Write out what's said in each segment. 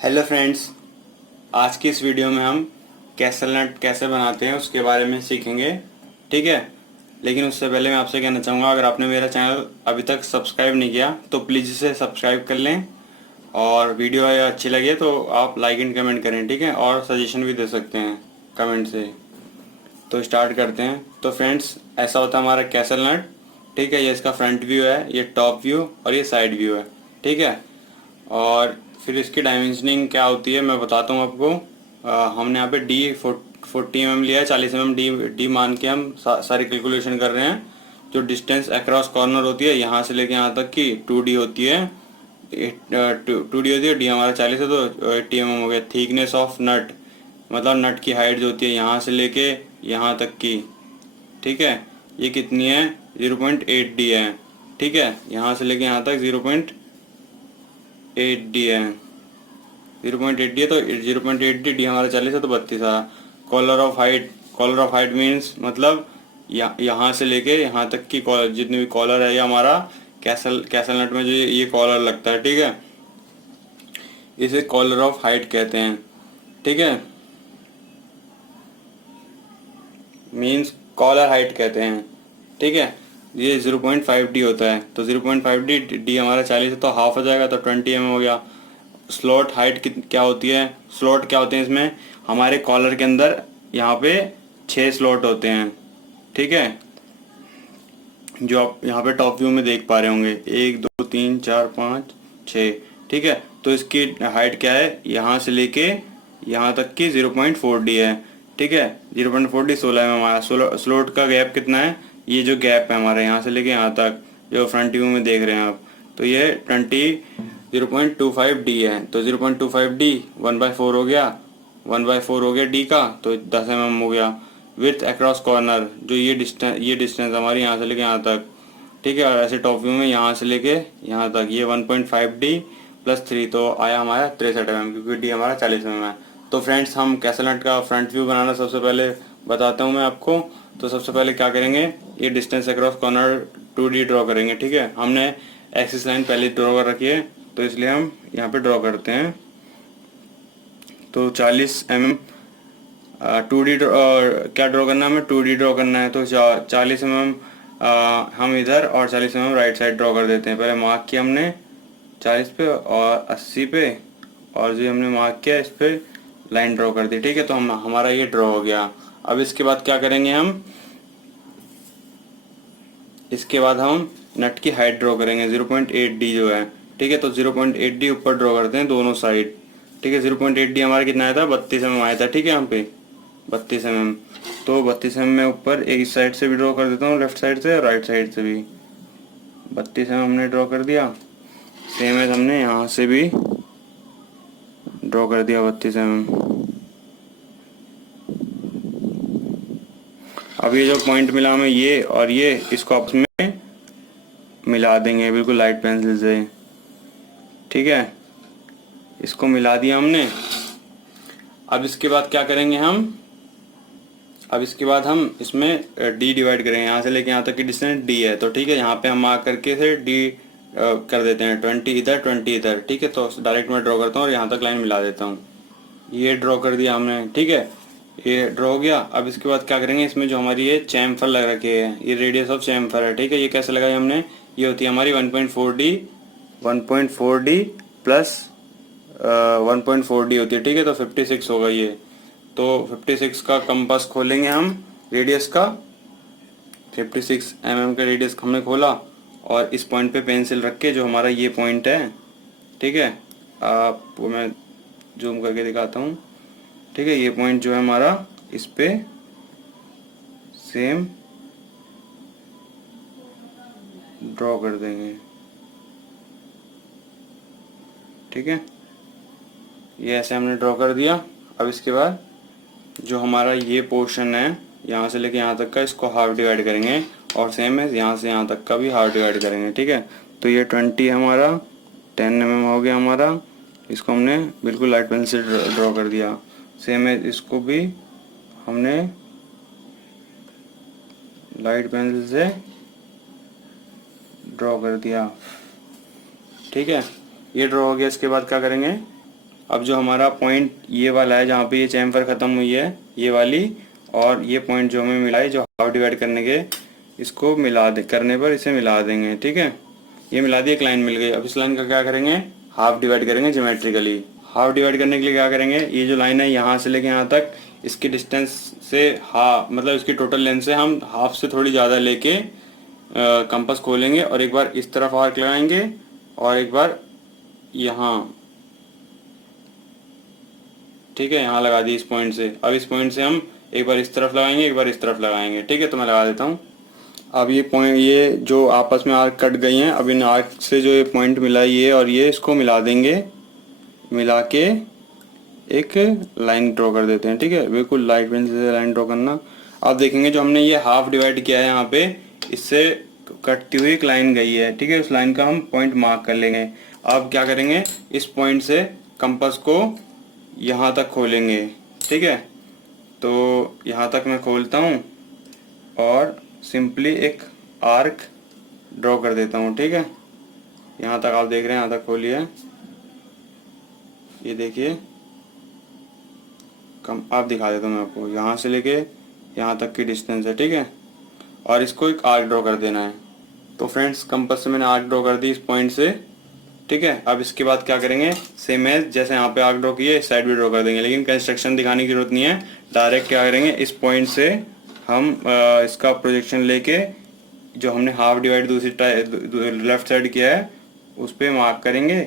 Hello friends, आज की इस वीडियो में हम कैसल नट कैसे बनाते हैं उसके बारे में सीखेंगे। ठीक है, लेकिन उससे पहले मैं आपसे कहना चाहूँगा, अगर आपने मेरा चैनल अभी तक सब्सक्राइब नहीं किया तो प्लीज़ इसे सब्सक्राइब कर लें, और वीडियो अच्छी लगे तो आप लाइक एंड कमेंट करें। ठीक है, और सजेशन भी दे सकते हैं कमेंट से। तो स्टार्ट करते हैं। तो फ्रेंड्स, ऐसा होता है हमारा कैसल नट। ठीक है, ये इसका फ्रंट व्यू है, ये टॉप व्यू और ये साइड व्यू है। ठीक है, और फिर इसकी डायमेंशनिंग क्या होती है मैं बताता हूँ आपको। हमने यहाँ पे डी 40 mm लिया है, 40 mm डी मान के हम सारी कैलकुलेशन कर रहे हैं। जो डिस्टेंस अक्रॉस कॉर्नर होती है यहाँ से लेके यहाँ तक की 2D होती है। 2D होती है, डी हमारा 40 है तो 80 mm हो गया। थिकनेस ऑफ नट मतलब नट की हाइट जो होती है यहाँ से लेके यहाँ तक की। ठीक है, ये कितनी है? 0.8D है। ठीक है, यहाँ से लेके यहाँ तक 0.8D है। 0.8D है तो 0.8D हमारा 40 है तो 32 आया। कॉलर ऑफ हाइट मीन्स मतलब यहाँ से लेके यहाँ तक की जितनी भी कॉलर है, ये हमारा कैसल नट में जो ये कॉलर लगता है। ठीक है, इसे कॉलर ऑफ हाइट कहते हैं। ठीक है, मीन्स कॉलर हाइट कहते हैं। ठीक है, ये 0.5D होता है तो 0.5D हमारा 40 है तो हाफ हो जाएगा तो 20 mm हो गया। स्लॉट हाइट क्या होती है? स्लॉट क्या होते हैं इसमें? हमारे कॉलर के अंदर यहाँ पे 6 स्लॉट होते हैं। ठीक है, जो आप यहाँ पे टॉप व्यू में देख पा रहे होंगे, 1 2 3 4 5 6। ठीक है, तो इसकी हाइट क्या है? यहाँ से लेके यहाँ तक की 0.4D है। ठीक है, 0.4D 16 mm आया। स्लॉट का गैप कितना है? ये जो गैप है हमारा यहाँ से लेके यहाँ तक, जो फ्रंट व्यू में देख रहे हैं आप, तो ये 0.25D है। तो 0.25D 1/4 हो गया। 1/4 हो गया डी का, तो 10 mm हो गया। विड्थ अक्रॉस कॉर्नर, जो ये डिस्टेंस हमारी यहाँ से लेके यहाँ तक। ठीक है, और ऐसे टॉप व्यू में यहाँ से लेके यहाँ तक ये 1.5D + 3 तो आया हमारा 63 mm, क्योंकि डी हमारा 40 mm है। तो फ्रेंड्स, हम कैसल नट का फ्रंट व्यू बनाना सबसे पहले बताता हूँ मैं आपको। तो सबसे पहले क्या करेंगे, ये distance across corner 2D draw करेंगे। ठीक है, हमने एक्सिस लाइन पहले ड्रॉ कर रखी है तो इसलिए हम यहाँ पे ड्रॉ करते हैं। तो 40 mm 2D क्या ड्रॉ करना है हमें? 2D ड्रॉ करना है तो 40 mm हम इधर और 40 mm राइट साइड ड्रॉ कर देते हैं। पहले मार्क किया हमने 40 पे और 80 पे, और जो हमने मार्क किया इस पे लाइन ड्रॉ कर दी। ठीक है, तो हमारा ये ड्रॉ हो गया। अब इसके बाद क्या करेंगे हम? इसके बाद हम नट की हाइट ड्रॉ करेंगे, 0.8D जो है। ठीक है, तो 0.8D ऊपर ड्रॉ करते हैं दोनों साइड। ठीक है, 0.8D हमारा कितना आया था? 32 mm आया था। ठीक है, यहाँ पे 32 mm, तो 32 mm में ऊपर एक इस साइड से भी ड्रॉ कर देता हूँ, लेफ्ट साइड से और राइट साइड से भी। 32 mm हमने ड्रॉ कर दिया। सेम एज हमने यहाँ से भी ड्रॉ कर दिया 32 mm। अब ये जो पॉइंट मिला हमें, ये और ये, इसको आपस में मिला देंगे बिल्कुल लाइट पेंसिल से। ठीक है, इसको मिला दिया हमने। अब इसके बाद क्या करेंगे हम? अब इसके बाद हम इसमें डी डिवाइड करेंगे। यहाँ से लेके यहाँ तक की डिस्टेंस डी है, तो ठीक है, यहाँ पे हम मार्क करके से डी कर देते हैं। 20 इधर 20 इधर। ठीक है, तो डायरेक्ट मैं ड्रॉ करता हूँ और यहाँ तक लाइन मिला देता हूँ। ये ड्रॉ कर दिया हमने। ठीक है, ये ड्रॉ हो गया। अब इसके बाद क्या करेंगे, इसमें जो हमारी ये चैम्फर लग रखी है, ये रेडियस ऑफ चैम्फर है। ठीक है, ये कैसे लगाई हमने? ये होती है हमारी 1.4D प्लस 1.4D होती है। ठीक है, तो 56 होगा ये। तो 56 का कंपास खोलेंगे हम, रेडियस का 56 mm का रेडियस हमने खोला, और इस पॉइंट पे पेंसिल रख के, जो हमारा ये पॉइंट है, ठीक है, आपको मैं जूम करके दिखाता हूँ। ठीक है, ये पॉइंट जो है हमारा, इस पे सेम ड्रॉ कर देंगे। ठीक है, ये ऐसे हमने ड्रॉ कर दिया। अब इसके बाद जो हमारा ये पोर्शन है, यहाँ से लेके यहाँ तक का, इसको हाफ डिवाइड करेंगे, और सेम है यहाँ से यहाँ तक का भी हाफ डिवाइड करेंगे। ठीक है, तो ये 20 है हमारा, 10 mm हो गया हमारा। इसको हमने बिल्कुल लाइट पेंसिल से ड्रॉ कर दिया। सेम है, इसको भी हमने लाइट पेंसिल से ड्रॉ कर दिया। ठीक है, ये ड्रॉ हो गया। इसके बाद क्या करेंगे, अब जो हमारा पॉइंट ये वाला है जहाँ पे ये चैम्फर ख़त्म हुई है ये वाली, और ये पॉइंट जो हमें मिला है जो हाफ डिवाइड करने के, इसको करने पर इसे मिला देंगे। ठीक है, ये मिला दी, एक लाइन मिल गई। अब इस लाइन का क्या करेंगे, हाफ डिवाइड करेंगे ज्योमेट्रिकली। हाफ डिवाइड करने के लिए क्या करेंगे, ये जो लाइन है यहाँ से लेके यहाँ तक, इसकी डिस्टेंस से हाफ, मतलब इसकी टोटल लेंथ से हम हाफ से थोड़ी ज़्यादा लेके कंपास खोलेंगे और एक बार इस तरफ आर्क लगाएंगे और एक बार यहाँ। ठीक है, यहाँ लगा दी इस पॉइंट से। अब इस पॉइंट से हम एक बार इस तरफ लगाएंगे, एक बार इस तरफ लगाएंगे। ठीक है, तो मैं लगा देता हूँ। अब ये पॉइंट, ये जो आपस में आर्क कट गई हैं, अब इन आर्क से जो ये पॉइंट मिला ये और ये, इसको मिला देंगे, मिला के एक लाइन ड्रॉ कर देते हैं। ठीक है, बिल्कुल लाइट पेंसिल से लाइन ड्रॉ करना। आप देखेंगे जो हमने ये हाफ डिवाइड किया है यहाँ पे, इससे कटती हुई एक लाइन गई है। ठीक है, उस लाइन का हम पॉइंट मार्क कर लेंगे। अब क्या करेंगे, इस पॉइंट से कंपास को यहाँ तक खोलेंगे। ठीक है, तो यहाँ तक मैं खोलता हूँ और सिंपली एक आर्क ड्रॉ कर देता हूँ। ठीक है, यहाँ तक आप देख रहे हैं, यहाँ तक खोलिए, ये देखिए, कम आप दिखा देता हूँ मैं आपको, यहाँ से लेके यहाँ तक की डिस्टेंस है। ठीक है, और इसको एक आर्क ड्रॉ कर देना है। तो फ्रेंड्स, कंपास से मैंने आर्क ड्रॉ कर दी इस पॉइंट से। ठीक है, अब इसके बाद क्या करेंगे, सेम एज जैसे यहाँ पे आर्क ड्रॉ किया इस साइड भी ड्रॉ कर देंगे, लेकिन कंस्ट्रक्शन दिखाने की जरूरत नहीं है। डायरेक्ट क्या करेंगे, इस पॉइंट से हम इसका प्रोजेक्शन लेके जो हमने हाफ डिवाइड दूसरी लेफ्ट साइड किया है उस पर मार्क करेंगे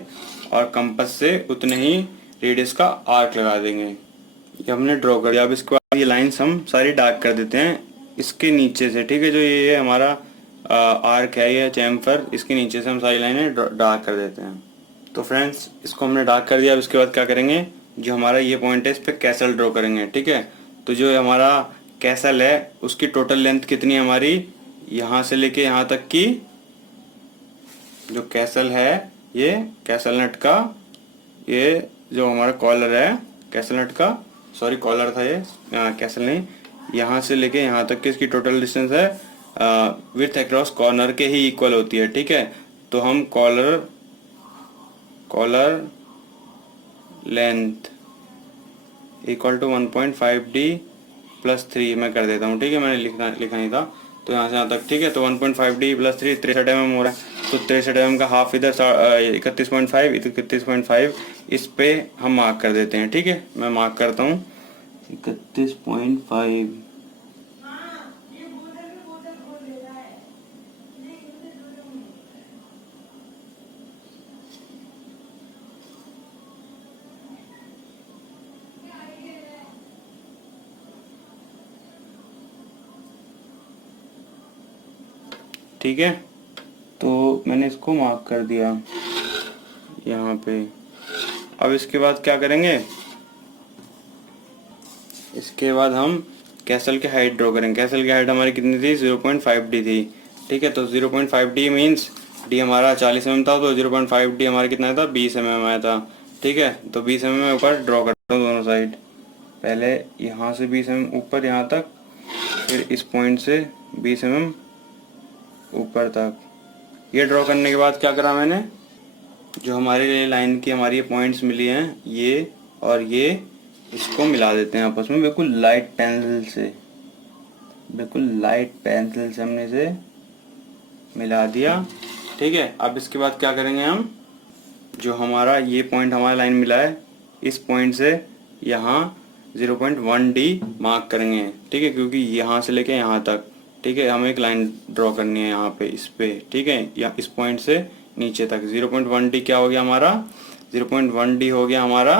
और कंपास से उतने ही रेडियस का आर्क लगा देंगे। ये हमने ड्रॉ कर दिया। अब इसके बाद ये लाइंस हम सारी डार्क कर देते हैं इसके नीचे से। ठीक है, जो ये हमारा आर्क है, ये चैम्फर, इसके नीचे से हम सारी लाइनें डार्क कर देते हैं। तो फ्रेंड्स, इसको हमने डार्क कर दिया। अब इसके बाद क्या करेंगे, जो हमारा ये पॉइंट है इस पर कैसल ड्रॉ करेंगे। ठीक है, तो जो हमारा कैसल है उसकी टोटल लेंथ कितनी है हमारी, यहाँ से लेके यहाँ तक की जो कैसल है, ये कैसल नट का, ये जो हमारा कॉलर है कैसल नट का, सॉरी कॉलर था ये, कैसल नहीं, यहाँ से लेके यहाँ तक की इसकी टोटल डिस्टेंस है विथ अक्रॉस कॉर्नर के ही इक्वल होती है। ठीक है, तो हम collar length equal to 1.5D plus 3 मैं कर देता हूँ। ठीक है, मैंने लिखा नहीं था, तो यहाँ से यहाँ तक। ठीक है, तो 1.5D प्लस 3 63 mm हो रहा है। तो 63 mm का हाफ इधर 31.5, इधर 31.5, इस पे हम मार्क कर देते हैं। ठीक है, मैं मार्क करता हूँ 31.5। ठीक है, तो मैंने इसको मार्क कर दिया यहाँ पे। अब इसके बाद क्या करेंगे, इसके बाद हम कैसल की हाइट ड्रॉ करेंगे। कैसल की हाइट हमारी कितनी थी, 0.5D थी। ठीक है, तो 0.5D मीन्स D हमारा 40 mm था, तो 0.5D हमारा कितना था, 20 mm आया था। ठीक है, तो 20 mm मैं ऊपर ड्रॉ करता हूँ दोनों साइड। पहले यहाँ से 20 mm ऊपर यहाँ तक, फिर इस पॉइंट से 20 mm ऊपर तक। ये ड्रॉ करने के बाद क्या करा मैंने, जो हमारे लाइन की हमारी ये पॉइंट्स मिली हैं, ये और ये, इसको मिला देते हैं आपस में बिल्कुल लाइट पेंसिल से। बिल्कुल लाइट पेंसिल से हमने इसे मिला दिया। ठीक है, अब इसके बाद क्या करेंगे हम, जो हमारा ये पॉइंट हमारा लाइन मिला है, इस पॉइंट से यहाँ 0.1D मार्क करेंगे। ठीक है, क्योंकि यहाँ से लेके यहाँ तक, ठीक है, हमें एक लाइन ड्रॉ करनी है यहाँ पे, इस पे। ठीक है, या इस पॉइंट से नीचे तक 0.1D क्या हो गया हमारा, 0.1D हो गया हमारा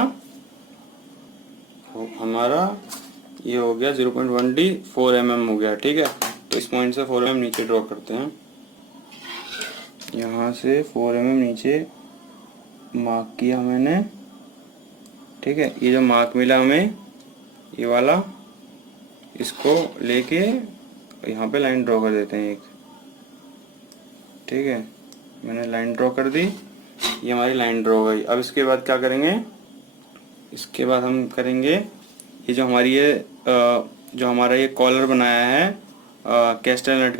ये हो गया 0.1D 4 mm हो गया। ठीक है, तो इस पॉइंट से 4 mm नीचे ड्रॉ करते हैं। यहाँ से 4 mm नीचे मार्क किया मैंने। ठीक है, ये जो मार्क मिला हमें ये वाला, इसको लेके यहाँ पे लाइन ड्रॉ कर देते हैं एक। ठीक है, मैंने लाइन ड्रॉ कर दी, ये हमारी लाइन ड्रॉ हो गई। अब इसके बाद क्या करेंगे, इसके बाद हम करेंगे ये जो हमारी जो हमारा ये कॉलर बनाया है कैसल नट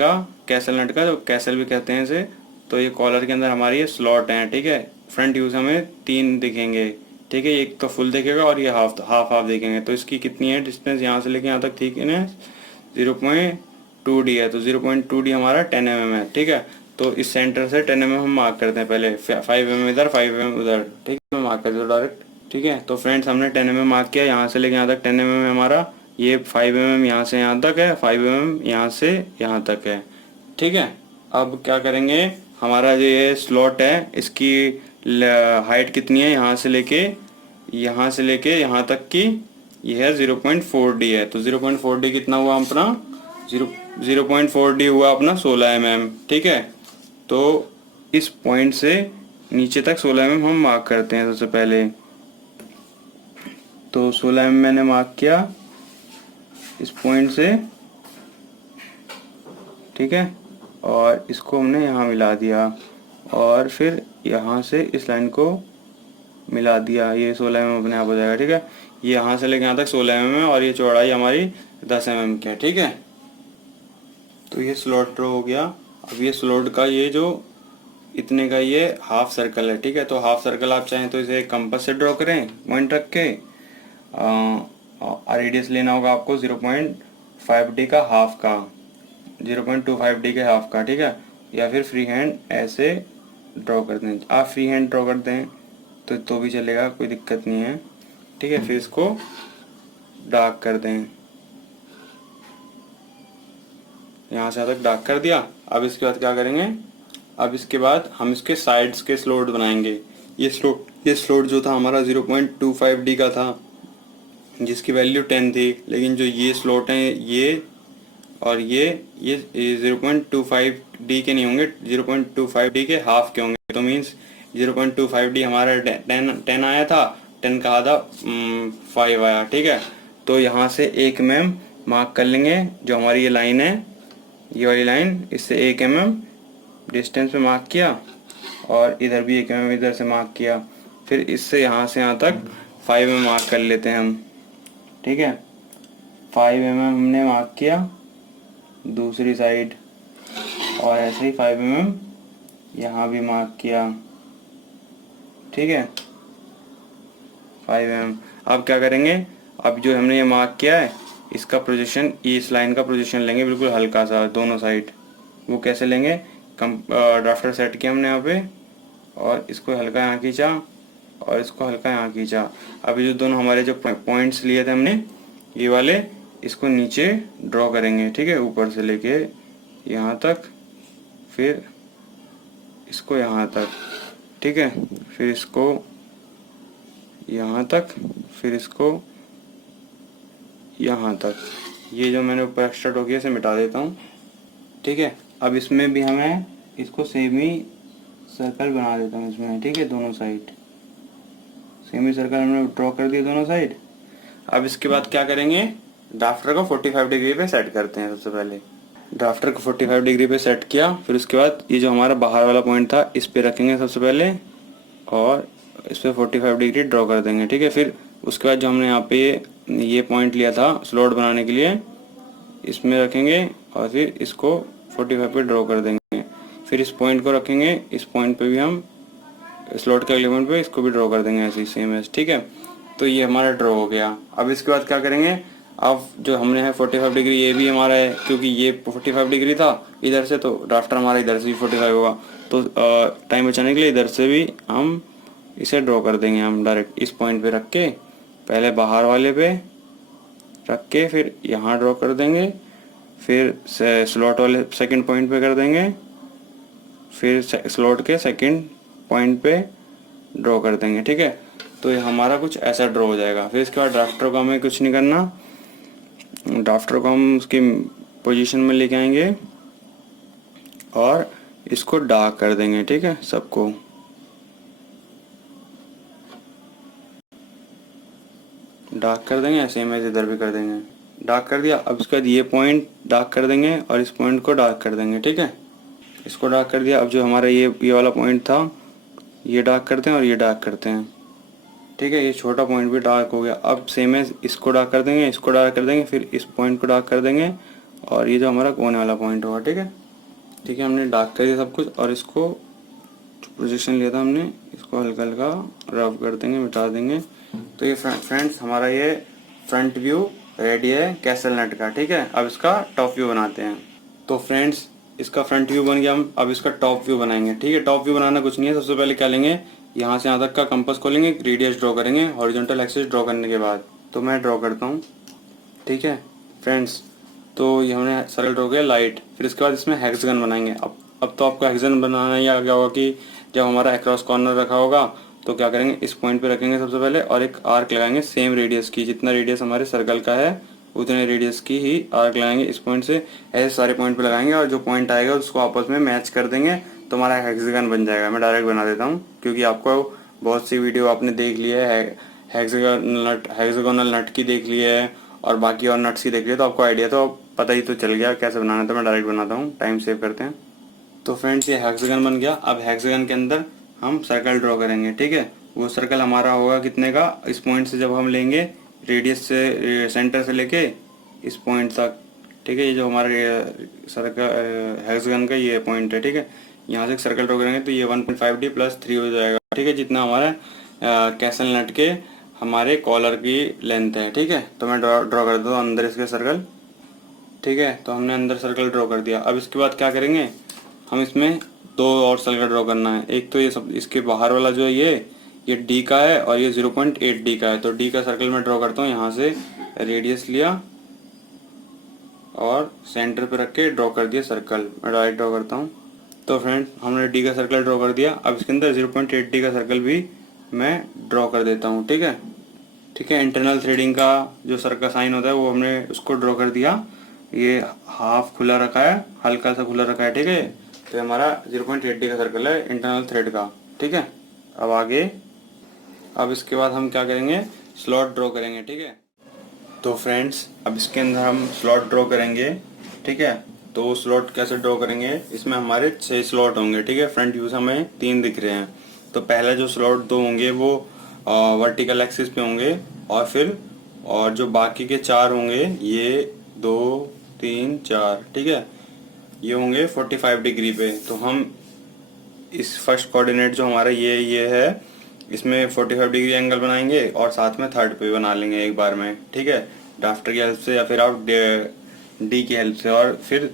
का, जो कैसल भी कहते हैं इसे। तो ये कॉलर के अंदर हमारी ये स्लॉट हैं। ठीक है, फ्रंट व्यूज हमें 3 दिखेंगे। ठीक है, एक तो फुल देखेगा और ये हाफ हाफ देखेंगे। तो इसकी कितनी है डिस्टेंस यहाँ से लेके यहाँ तक, ठीक है ना, 0.2D है। तो 0.2D हमारा 10 mm है। ठीक है, तो इस सेंटर से 10 mm हम मार्क करते हैं पहले, 5 mm इधर 5 mm उधर। ठीक है, मैं मार्क कर दूँ डायरेक्ट। ठीक है, तो फ्रेंड्स हमने 10 mm मार्क किया, यहाँ से लेके यहाँ तक 10 mm है हमारा। ये 5 mm यहाँ से यहाँ तक है, 5 mm यहाँ से यहाँ तक है। ठीक है, अब क्या करेंगे, हमारा जो ये स्लॉट है इसकी हाइट कितनी है, यहाँ से लेके यहाँ तक की ये है 0.4D है। तो 0.4D कितना हुआ अपना, 0.4D हुआ अपना 16 mm। ठीक है, तो इस पॉइंट से नीचे तक 16 mm हम मार्क करते हैं सबसे पहले। तो 16 mm मैंने मार्क किया इस पॉइंट से। ठीक है, और इसको हमने यहाँ मिला दिया और फिर यहाँ से इस लाइन को मिला दिया, ये 16 mm अपने आप हो जाएगा। ठीक है, ये यहाँ से लेके यहाँ तक 16 mm है और ये चौड़ाई हमारी 10 mm की है। ठीक है, तो ये स्लॉट ड्रॉ हो गया। अब ये स्लॉट का ये जो इतने का ये हाफ सर्कल है। ठीक है, तो हाफ सर्कल आप चाहें तो इसे कंपास से ड्रॉ करें पॉइंट रख के। रेडियस लेना होगा आपको 0.5D का हाफ का, 0.25D के हाफ का। ठीक है, या फिर फ्री हैंड ऐसे ड्रॉ कर दें, आप फ्री हैंड ड्रॉ कर दें तो भी चलेगा, कोई दिक्कत नहीं है। ठीक है, फिर इसको डार्क कर दें, यहाँ से तक डार्क कर दिया। अब इसके बाद क्या करेंगे, अब इसके बाद हम इसके साइड्स के स्लॉट बनाएंगे। ये स्लॉट जो था हमारा 0.25D का था, जिसकी वैल्यू 10 थी, लेकिन जो ये स्लॉट हैं ये और ये 0.25D के नहीं होंगे, 0.25D के हाफ के होंगे। तो मीन्स 0.25D हमारा 10 आया था, 10 का आधा 5 आया। ठीक है, तो यहाँ से 1 mm मार्क कर लेंगे, जो हमारी ये लाइन है, ये वाली लाइन, इससे 1 mm डिस्टेंस पे मार्क किया और इधर भी 1 mm इधर से मार्क किया। फिर इससे यहाँ से यहाँ तक 5 mm मार्क कर लेते हैं हम। ठीक है, 5 mm हमने मार्क किया दूसरी साइड, और ऐसे ही 5 mm यहाँ भी मार्क किया। ठीक है, 5 mm। अब क्या करेंगे, अब जो हमने ये मार्क किया है इसका प्रोजेक्शन, इस लाइन का प्रोजेक्शन लेंगे बिल्कुल हल्का सा दोनों साइड। वो कैसे लेंगे, ड्राफ्टर सेट किया हमने यहाँ पे, और इसको हल्का यहाँ खींचा और इसको हल्का यहाँ खींचा। अभी जो दोनों हमारे जो पॉइंट्स लिए थे हमने ये वाले, इसको नीचे ड्रॉ करेंगे। ठीक है, ऊपर से लेके यहाँ तक, फिर इसको यहाँ तक। ठीक है, फिर इसको यहाँ तक, फिर इसको यहाँ तक। ये जो मैंने ऊपर एक्स्ट्रा ड्रॉ किया इसे मिटा देता हूँ। ठीक है, अब इसमें भी हमें इसको सेमी सर्कल बना देता हूँ इसमें। ठीक है, दोनों साइड सेमी सर्कल हमने ड्रॉ कर दिया दोनों साइड। अब इसके बाद क्या करेंगे, ड्राफ्टर को 45 डिग्री पे सेट करते हैं। सबसे पहले ड्राफ्टर को 45 डिग्री पे सेट किया, फिर उसके बाद ये जो हमारा बाहर वाला पॉइंट था इस पे रखेंगे सबसे पहले, और इस पे 45 डिग्री ड्रॉ कर देंगे। ठीक है, फिर उसके बाद जो हमने यहाँ पे ये पॉइंट लिया था स्लॉट बनाने के लिए, इसमें रखेंगे और फिर इसको 45 पे ड्रॉ कर देंगे। फिर इस पॉइंट को रखेंगे, इस पॉइंट पे भी हम स्लॉट के अगले पॉइंट पे इसको भी ड्रॉ कर देंगे ऐसे ही सेम एज। ठीक है, तो ये हमारा ड्रॉ हो गया। अब इसके बाद क्या करेंगे, अब जो हमने है 45 डिग्री ये भी हमारा है, क्योंकि ये 45 डिग्री था इधर से, तो ड्राफ्टर हमारा इधर से भी 45 होगा। तो टाइम बचाने के लिए इधर से भी हम इसे ड्रॉ कर देंगे। हम डायरेक्ट इस पॉइंट पे रख के, पहले बाहर वाले पे रख के, फिर यहाँ ड्रॉ कर देंगे, फिर स्लॉट वाले सेकंड पॉइंट पे कर देंगे, फिर स्लॉट के सेकंड पॉइंट पे ड्रॉ कर देंगे। ठीक है, तो ये हमारा कुछ ऐसा ड्रॉ हो जाएगा। फिर इसके बाद ड्राफ्टर को हमें कुछ नहीं करना, ड्राफ्टर को हम उसकी पोजीशन में लेके आएंगे और इसको डार्क कर देंगे। ठीक है, सबको डार्क कर देंगे, सेम एज इधर भी कर देंगे, डार्क कर दिया। अब उसके बाद ये पॉइंट डार्क कर देंगे और इस पॉइंट को डार्क कर देंगे। ठीक है, इसको डार्क कर दिया। अब जो हमारा ये वाला पॉइंट था ये डार्क करते हैं और ये डार्क करते हैं। ठीक है, ये छोटा पॉइंट भी डार्क हो गया। अब सेम एज इसको डार्क कर देंगे, इसको डार्क कर देंगे, फिर इस पॉइंट को डार्क कर देंगे और ये जो हमारा कोने वाला पॉइंट होगा। ठीक है, हमने डार्क कर दिया सब कुछ, और इसको जो प्रोजेक्शन लिया था हमने इसको हल्का हल्का रफ कर देंगे, मिटा देंगे। तो ये फ्रेंड्स हमारा ये फ्रंट व्यू रेडी है कैसल नट का। ठीक है, अब इसका टॉप व्यू बनाते हैं। तो फ्रेंड्स इसका फ्रंट व्यू बन गया, हम अब इसका टॉप व्यू बनाएंगे। ठीक है, टॉप व्यू बनाना कुछ नहीं है, सबसे पहले क्या लेंगे, यहाँ से यहाँ तक का कंपास खोलेंगे, रेडियस ड्रॉ करेंगे हॉरिजॉन्टल एक्सिस ड्रॉ करने के बाद। तो मैं ड्रॉ करता हूँ। ठीक है फ्रेंड्स, तो ये हमने सर्कल ड्रॉ किया लाइट। फिर इसके बाद इसमें हेक्सागन बनाएंगे। अब तो आपको हेक्सागन बनाना ही आ गया होगा कि जब हमारा अक्रॉस कॉर्नर रखा होगा तो क्या करेंगे, इस पॉइंट पे रखेंगे सबसे पहले और एक आर्क लगाएंगे सेम रेडियस की, जितना रेडियस हमारे सर्कल का है उतने रेडियस की ही आर्क लगाएंगे इस पॉइंट से। ऐसे सारे पॉइंट पे लगाएंगे और जो पॉइंट आएगा उसको आपस में मैच कर देंगे तो हमारा हेक्सागन बन जाएगा। मैं डायरेक्ट बना देता हूँ क्योंकि आपको बहुत सी वीडियो आपने देख ली है, हेक्सागोनल नट की देख ली है और बाकी और नट्स की देख लिया, तो आपको आइडिया तो पता ही तो चल गया कैसे बनाना है। तो मैं डायरेक्ट बनाता हूँ, टाइम सेव करते हैं। तो फ्रेंड्स ये हेक्सागन बन गया। अब हेक्सागन के अंदर हम सर्कल ड्रॉ करेंगे। ठीक है, वो सर्कल हमारा होगा कितने का, इस पॉइंट से जब हम लेंगे रेडियस से सेंटर से लेके इस पॉइंट तक। ठीक है, ये जो हमारे सर्कल हेक्सागन का ये पॉइंट है। ठीक है, यहाँ से सर्कल ड्रॉ करेंगे तो ये 1.5D + 3 हो जाएगा। ठीक है, जितना हमारा कैसल नट के हमारे कॉलर की लेंथ है। ठीक है, तो मैं ड्रॉ कर देता हूँ अंदर इसके सर्कल। ठीक है, तो हमने अंदर सर्कल ड्रॉ कर दिया। अब इसके बाद क्या करेंगे, हम इसमें दो और सर्कल ड्रॉ करना है। एक तो ये सब इसके बाहर वाला जो है ये D का है और ये 0.8D का है। तो D का सर्कल मैं ड्रॉ करता हूँ, यहाँ से रेडियस लिया और सेंटर पे रख के ड्रॉ कर दिया सर्कल। मैं डायरेक्ट ड्रॉ करता हूँ। तो फ्रेंड हमने D का सर्कल ड्रॉ कर दिया। अब इसके अंदर 0.8D का सर्कल भी मैं ड्रॉ कर देता हूँ। ठीक है, ठीक है, इंटरनल थ्रेडिंग का जो सर का साइन होता है वो हमने उसको ड्रॉ कर दिया। ये हाफ खुला रखा है, हल्का सा खुला रखा है। ठीक है, तो हमारा 0.8D का सर्कल है इंटरनल थ्रेड का। ठीक है, अब आगे, अब इसके बाद हम क्या करेंगे, स्लॉट ड्रॉ करेंगे। ठीक है, तो फ्रेंड्स अब इसके अंदर हम स्लॉट ड्रॉ करेंगे। ठीक है, तो स्लॉट कैसे ड्रॉ करेंगे, इसमें हमारे 6 स्लॉट होंगे। ठीक है, फ्रंट व्यू से हमें 3 दिख रहे हैं। तो पहले जो स्लॉट 2 होंगे वो वर्टिकल एक्सिस पे होंगे और जो बाकी के 4 होंगे, ये 2 3 4, ठीक है, ये होंगे 45 डिग्री पे। तो हम इस फर्स्ट कोऑर्डिनेट जो हमारा ये है, इसमें 45 डिग्री एंगल बनाएंगे और साथ में थर्ड पे बना लेंगे एक बार में। ठीक है, ड्राफ्टर की हेल्प से या फिर आप डी की हेल्प से, और फिर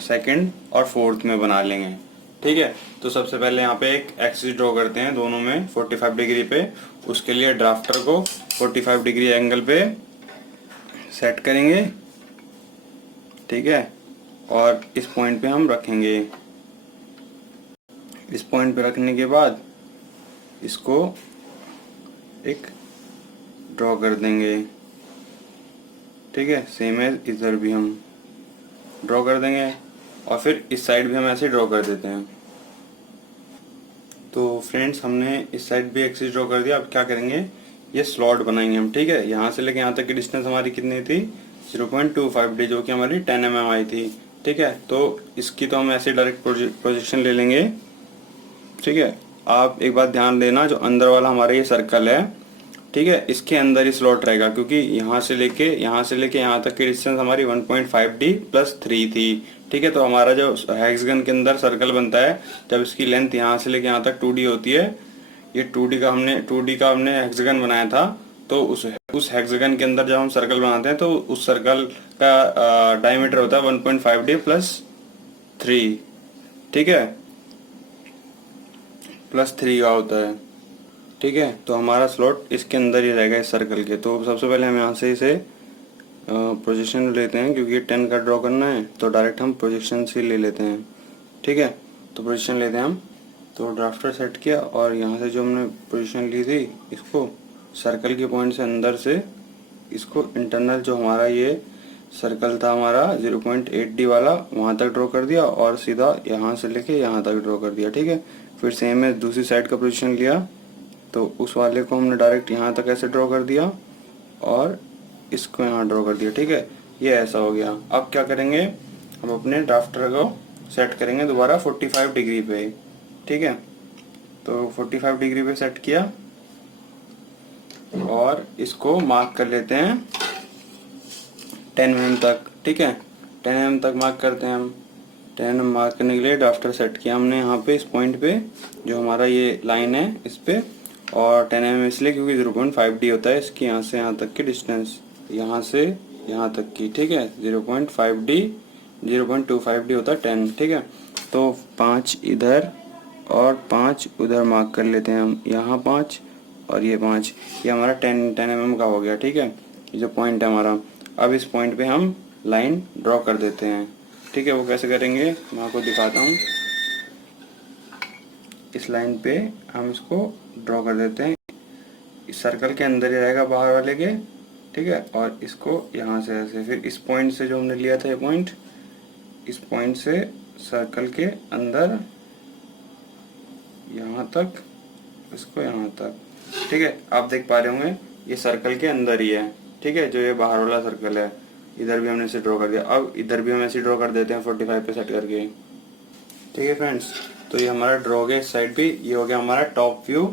सेकंड और फोर्थ में बना लेंगे। ठीक है, तो सबसे पहले यहाँ पे एक एक्सिस ड्रॉ करते हैं दोनों में 45 डिग्री पे। उसके लिए ड्राफ्टर को 45 डिग्री एंगल पे सेट करेंगे। ठीक है, और इस पॉइंट पे हम रखेंगे। इस पॉइंट पे रखने के बाद इसको एक ड्रॉ कर देंगे। ठीक है, सेम है, इधर भी हम ड्रॉ कर देंगे और फिर इस साइड भी हम ऐसे ड्रॉ कर देते हैं। तो फ्रेंड्स हमने इस साइड भी एक्सिस ड्रॉ कर दिया। अब क्या करेंगे, ये स्लॉट बनाएंगे हम। ठीक है, यहाँ से लेके यहाँ तक की डिस्टेंस हमारी कितनी थी, 0.25D, जो कि हमारी 10 mm आई थी। ठीक है, तो इसकी तो हम ऐसे डायरेक्ट प्रोजेक्शन ले लेंगे। ठीक है, आप एक बात ध्यान देना, जो अंदर वाला हमारा ये सर्कल है, ठीक है, इसके अंदर ही स्लॉट रहेगा क्योंकि यहाँ से लेके यहाँ तक की डिस्टेंस हमारी 1.5D + 3 थी। ठीक है, तो हमारा जो हेक्सागन के अंदर सर्कल बनता है, जब इसकी लेंथ यहाँ से लेके यहाँ तक 2D होती है, ये 2D का हमने हेक्सागन बनाया था। तो उस हेक्सागन के अंदर जब हम सर्कल बनाते हैं तो उस सर्कल का डायमीटर होता है 1.5D + 3। ठीक है, +3 का होता है। ठीक है, तो हमारा स्लॉट इसके अंदर ही रहेगा इस सर्कल के। तो सबसे पहले हम यहाँ से इसे प्रोजेक्शन लेते हैं क्योंकि ये 10 का ड्रॉ करना है, तो डायरेक्ट हम प्रोजेक्शन से ले लेते हैं। ठीक है, तो प्रोजेक्शन लेते हैं हम। तो ड्राफ्टर सेट किया और यहाँ से जो हमने पोजीशन ली थी, इसको सर्कल के पॉइंट से अंदर से इसको इंटरनल जो हमारा ये सर्कल था हमारा 0.8D वाला, वहाँ तक ड्रॉ कर दिया और सीधा यहाँ से लेके यहाँ तक ड्रॉ कर दिया। ठीक है, फिर सेम है, दूसरी साइड का पोजीशन लिया तो उस वाले को हमने डायरेक्ट यहाँ तक ऐसे ड्रॉ कर दिया और इसको यहाँ ड्रॉ कर दिया। ठीक है, ये ऐसा हो गया। अब क्या करेंगे, हम अपने ड्राफ्टर को सेट करेंगे दोबारा 45 डिग्री पे। ठीक है, तो 45 डिग्री पे सेट किया और इसको मार्क कर लेते हैं 10 mm तक। ठीक है, 10 mm तक मार्क करते हैं हम। 10 मार्क करने के लिए ड्राफ्टर सेट किया हमने यहाँ पे इस पॉइंट पे, जो हमारा ये लाइन है इस पे, और 10 mm इसलिए क्योंकि 0.5D होता है इसकी यहाँ से यहाँ तक की डिस्टेंस, यहाँ से यहाँ तक की, ठीक है। 0.5D 0.25D होता है 10, ठीक है। तो 5 इधर और 5 उधर मार्क कर लेते हैं हम, यहाँ 5 और ये 5, ये हमारा 10 mm का हो गया, ठीक है। ये जो पॉइंट है हमारा, अब इस पॉइंट पे हम लाइन ड्रॉ कर देते हैं, ठीक है। वो कैसे करेंगे मैं आपको दिखाता हूँ। इस लाइन पे हम इसको ड्रॉ कर देते हैं, इस सर्कल के अंदर ही रहेगा बाहर वाले के, ठीक है। और इसको यहाँ से ऐसे, फिर इस पॉइंट से जो हमने लिया था ये पॉइंट, इस पॉइंट से सर्कल के अंदर यहाँ तक, इसको यहाँ तक, ठीक है। आप देख पा रहे होंगे ये सर्कल के अंदर ही है, ठीक है, जो ये बाहर वाला सर्कल है। इधर भी हमने इसे ड्रॉ कर दिया, अब इधर भी हम ऐसे ड्रॉ कर देते हैं 45 पे सेट करके, ठीक है फ्रेंड्स। तो ये हमारा ड्रॉ गया इस साइड भी, ये हो गया हमारा टॉप व्यू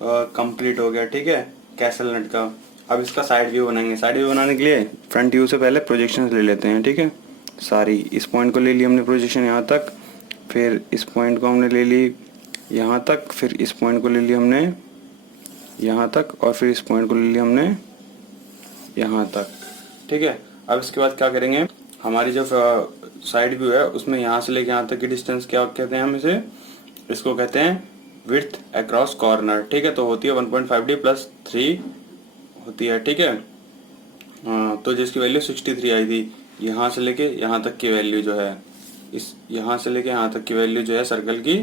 कंप्लीट हो गया, ठीक है, कैसल नट का। अब इसका साइड व्यू बनाएंगे। साइड व्यू बनाने के लिए फ्रंट व्यू से पहले प्रोजेक्शन ले लेते हैं, ठीक है। सारी इस पॉइंट को ले ली हमने प्रोजेक्शन यहाँ तक, फिर इस पॉइंट को हमने ले ली यहाँ तक, फिर इस पॉइंट को ले ली हमने यहाँ तक, और फिर इस पॉइंट को ले लिया हमने यहाँ तक, ठीक है। अब इसके बाद क्या करेंगे, हमारी जो साइड व्यू है उसमें यहाँ से लेके यहाँ तक की डिस्टेंस क्या कहते हैं हम इसे, इसको कहते हैं विड्थ अक्रॉस कॉर्नर, ठीक है। तो होती है 1.5D + 3 होती है, ठीक है। तो जिसकी वैल्यू 63 आई थी, यहाँ से लेके यहाँ तक की वैल्यू जो है, इस यहाँ से लेके यहाँ तक की वैल्यू जो है सर्कल की,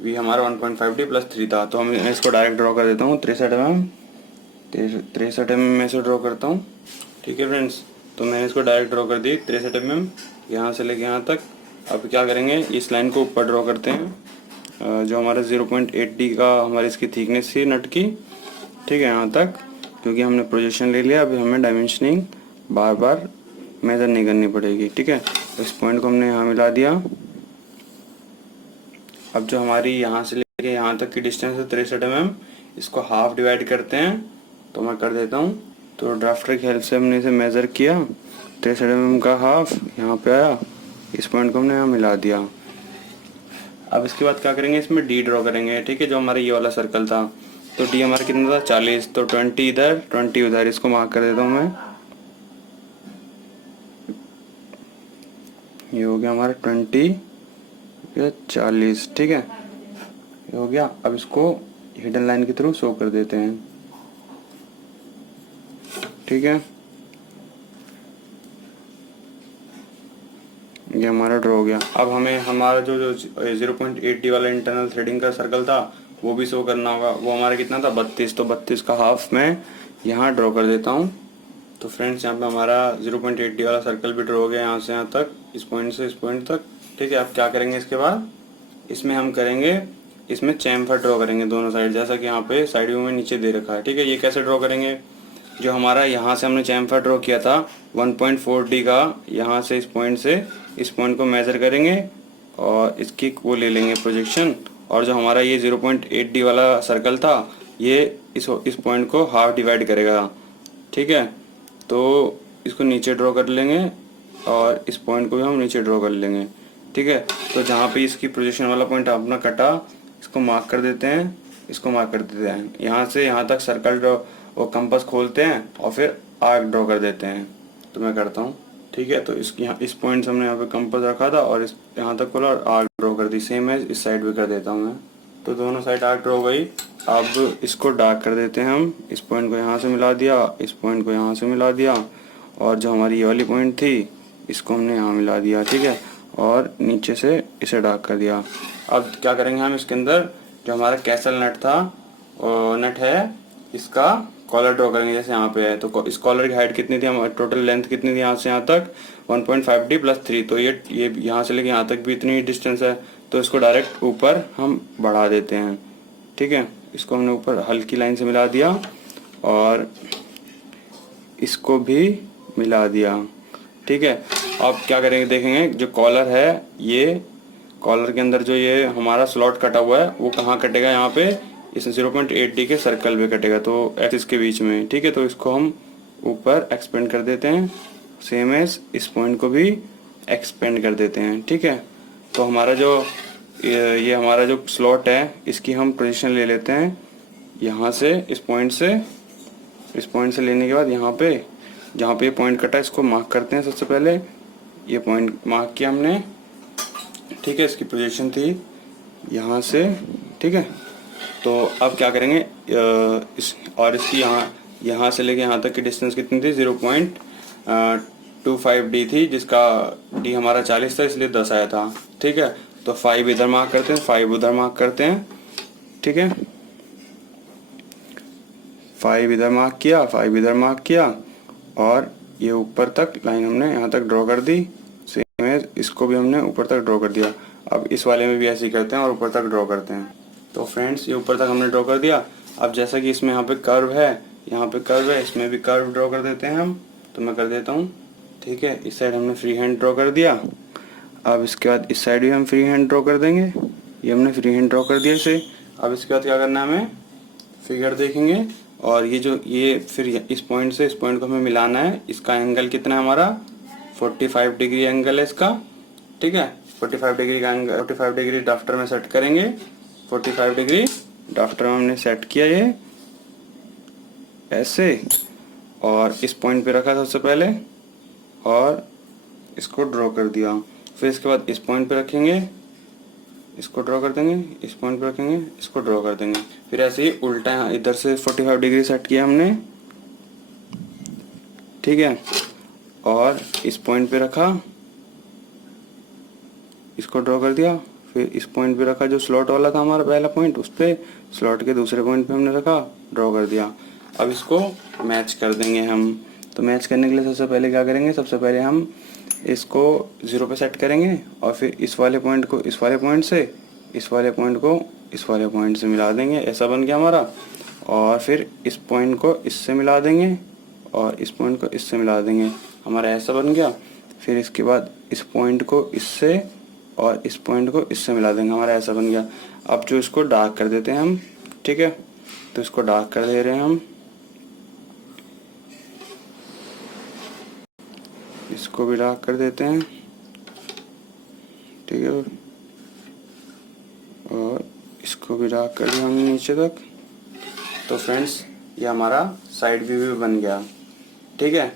भी हमारा 1.5D + 3 था। तो हम इसको डायरेक्ट ड्रॉ कर देता हूँ 63 mm, 63 mm में से ड्रॉ करता हूँ, ठीक है फ्रेंड्स। तो मैंने इसको डायरेक्ट ड्रॉ कर दी 63 mm यहाँ से लेके यहाँ तक। अब क्या करेंगे, इस लाइन को ऊपर ड्रॉ करते हैं, जो हमारा 0.8D का हमारी इसकी थिकनेस थी नट की, ठीक है, यहाँ तक, क्योंकि हमने प्रोजेक्शन ले लिया। अभी हमें डायमेंशनिंग बार बार मेजर नहीं करनी पड़ेगी, ठीक है। तो इस पॉइंट को हमने यहाँ मिला दिया। अब जो हमारी यहाँ से लेके यहाँ तक की डिस्टेंस है 63 mm, इसको हाफ डिवाइड करते हैं, तो मैं कर देता हूँ। तो ड्राफ्टर की हेल्प से हमने इसे मेज़र किया, 63 mm का हाफ यहाँ पे आया, इस पॉइंट को हमने यहाँ मिला दिया। अब इसके बाद क्या करेंगे, इसमें डी ड्रॉ करेंगे, ठीक है, जो हमारा ये वाला सर्कल था। तो डी हमारा कितना था 40, तो 20 इधर 20 उधर, इसको मार्क कर देता हूँ मैं। ये हो गया हमारा 20 40, ठीक है, ये हो गया। अब इसको हिडन लाइन के थ्रू शो कर देते हैं, ठीक है। ये हमारा ड्रॉ हो गया। अब हमें हमारा जो 0.8D वाला इंटरनल थ्रेडिंग का सर्कल था वो भी शो करना होगा। वो हमारा कितना था 32, तो 32 का हाफ मैं यहाँ ड्रॉ कर देता हूँ। तो फ्रेंड्स यहाँ पे हमारा 0.8D वाला सर्कल भी ड्रॉ हो गया, यहाँ से यहाँ तक, इस पॉइंट से इस पॉइंट तक, ठीक है। अब क्या करेंगे इसके बाद, इसमें हम करेंगे, इसमें चैम्फर ड्रॉ करेंगे दोनों साइड, जैसा कि यहाँ पे साइड व्यू में नीचे दे रखा है, ठीक है। ये कैसे ड्रॉ करेंगे, जो हमारा यहाँ से हमने चैम्फर ड्रॉ किया था 1.4D का, यहाँ से इस पॉइंट से इस पॉइंट को मेजर करेंगे और इसकी वो ले लेंगे प्रोजेक्शन, और जो हमारा ये 0.8D वाला सर्कल था ये इस पॉइंट को हाफ डिवाइड करेगा, ठीक है। तो इसको नीचे ड्रॉ कर लेंगे और इस पॉइंट को भी हम नीचे ड्रॉ कर लेंगे, ठीक है। तो जहाँ पे इसकी प्रोजेक्शन वाला पॉइंट अपना कटा, इसको मार्क कर देते हैं, इसको मार्क कर देते हैं, यहाँ से यहाँ तक सर्कल ड्रॉ वो कंपास खोलते हैं और फिर आर्क ड्रॉ कर देते हैं। तो मैं करता हूँ, ठीक है। तो इस पॉइंट से हमने यहाँ पे कंपास रखा था और इस यहाँ तक खोला और आर्क ड्रॉ कर दी। सेम है इस साइड भी कर देता हूँ मैं। तो दोनों साइड आर्क ड्रॉ हो गई। अब इसको डार्क कर देते हैं हम। इस पॉइंट को यहाँ से मिला दिया, इस पॉइंट को यहाँ से मिला दिया, और जो हमारी ये वाली पॉइंट थी इसको हमने यहाँ मिला दिया, ठीक है, और नीचे से इसे डार्क कर दिया। अब क्या करेंगे हम, इसके अंदर जो हमारा कैसल नट था, नट है, इसका कॉलर ड्रॉ करेंगे, जैसे यहाँ पे है। तो इस कॉलर की हाइट कितनी थी, हमारी टोटल लेंथ कितनी थी यहाँ से यहाँ तक 1.5D + 3, तो ये यहाँ से लेके यहाँ तक भी इतनी डिस्टेंस है। तो इसको डायरेक्ट ऊपर हम बढ़ा देते हैं, ठीक है। इसको हमने ऊपर हल्की लाइन से मिला दिया और इसको भी मिला दिया, ठीक है। अब क्या करेंगे, देखेंगे जो कॉलर है, ये कॉलर के अंदर जो ये हमारा स्लॉट कटा हुआ है वो कहाँ कटेगा, यहाँ पे इस 0.8D के सर्कल पे कटेगा, तो एक्सिस के बीच में, ठीक है। तो इसको हम ऊपर एक्सपेंड कर देते हैं, सेम एज इस पॉइंट को भी एक्सपेंड कर देते हैं, ठीक है। तो हमारा जो ये हमारा जो स्लॉट है इसकी हम पोजीशन ले लेते हैं यहाँ से, इस पॉइंट से लेने के बाद यहाँ पे जहाँ पे ये पॉइंट कटा इसको मार्क करते हैं। सबसे पहले ये पॉइंट मार्क किया हमने, ठीक है। इसकी पोजीशन थी यहाँ से, ठीक है। तो अब क्या करेंगे, इसकी यहाँ से लेके यहाँ तक की डिस्टेंस कितनी थी, 0.25D थी, जिसका D हमारा 40 था, इसलिए 10 आया था, ठीक है। तो 5 इधर मार्क करते हैं, 5 उधर मार्क करते हैं, ठीक है। 5 इधर मार्क किया, 5 इधर मार्क किया, और ये ऊपर तक लाइन हमने यहाँ तक ड्रॉ कर दी। सेम है, इसको भी हमने ऊपर तक ड्रॉ कर दिया। अब इस वाले में भी ऐसे ही करते हैं और ऊपर तक ड्रॉ करते हैं। तो फ्रेंड्स ये ऊपर तक हमने ड्रॉ कर दिया। अब जैसा कि इसमें यहाँ पे कर्व है, इसमें भी कर्व ड्रॉ कर देते हैं हम। तो मैं कर देता हूँ, ठीक है। इस साइड हमने फ्री हैंड ड्रॉ कर दिया। अब इसके बाद इस साइड भी हम फ्री हैंड ड्रॉ कर देंगे। ये हमने फ्री हैंड ड्रॉ कर दिया इसे। अब इसके बाद क्या करना है, हमें फिगर देखेंगे, और ये फिर इस पॉइंट से इस पॉइंट को हमें मिलाना है। इसका एंगल कितना है हमारा, 45 डिग्री एंगल है इसका, ठीक है। 45 डिग्री का एंगल, 45 डिग्री ड्राफ्टर में सेट करेंगे। 45 डिग्री ड्राफ्टर में हमने सेट किया ये ऐसे, और इस पॉइंट पे रखा सबसे पहले, और इसको ड्रॉ कर दिया। फिर इसके बाद इस पॉइंट पे रखेंगे, इसको ड्रॉ कर देंगे, इस पॉइंट पे रखेंगे, इसको ड्रॉ कर देंगे। फिर ऐसे ही उल्टा इधर से 45 डिग्री सेट किया हमने, ठीक है। और इस पॉइंट पे रखा, इसको ड्रॉ कर दिया। फिर इस पॉइंट पे रखा जो स्लॉट वाला था हमारा पहला पॉइंट, उस पे स्लॉट के दूसरे पॉइंट पे हमने रखा, ड्रॉ कर दिया। अब इसको मैच कर देंगे हम। तो मैच करने के लिए सबसे पहले क्या करेंगे, सबसे पहले हम इसको 0 पे सेट करेंगे, और फिर इस वाले पॉइंट को इस वाले पॉइंट से, इस वाले पॉइंट को इस वाले पॉइंट से मिला देंगे। ऐसा बन गया हमारा। और फिर इस पॉइंट को इससे मिला देंगे, और इस पॉइंट को इससे मिला देंगे, हमारा ऐसा बन गया। फिर इसके बाद इस पॉइंट को इससे और इस पॉइंट को इससे मिला देंगे, हमारा ऐसा बन गया। अब जो इसको डार्क कर देते हैं हम, ठीक है। तो इसको डार्क कर दे रहे हैं हम, इसको भी डार्क कर देते हैं, ठीक है। और इसको भी डार्क कर दिया हमने नीचे तक। तो फ्रेंड्स ये हमारा साइड व्यू भी बन गया, ठीक है।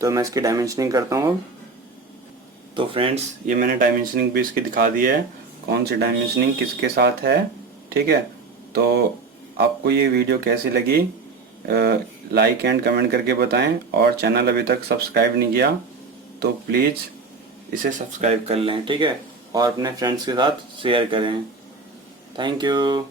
तो मैं इसकी डायमेंशनिंग करता हूँ अब। तो फ्रेंड्स ये मैंने डायमेंशनिंग भी इसकी दिखा दी है, कौन सी डायमेंशनिंग किसके साथ है, ठीक है। तो आपको ये वीडियो कैसी लगी, लाइक एंड कमेंट करके बताएं, और चैनल अभी तक सब्सक्राइब नहीं किया तो प्लीज़ इसे सब्सक्राइब कर लें, ठीक है। और अपने फ्रेंड्स के साथ शेयर करें। Thank you.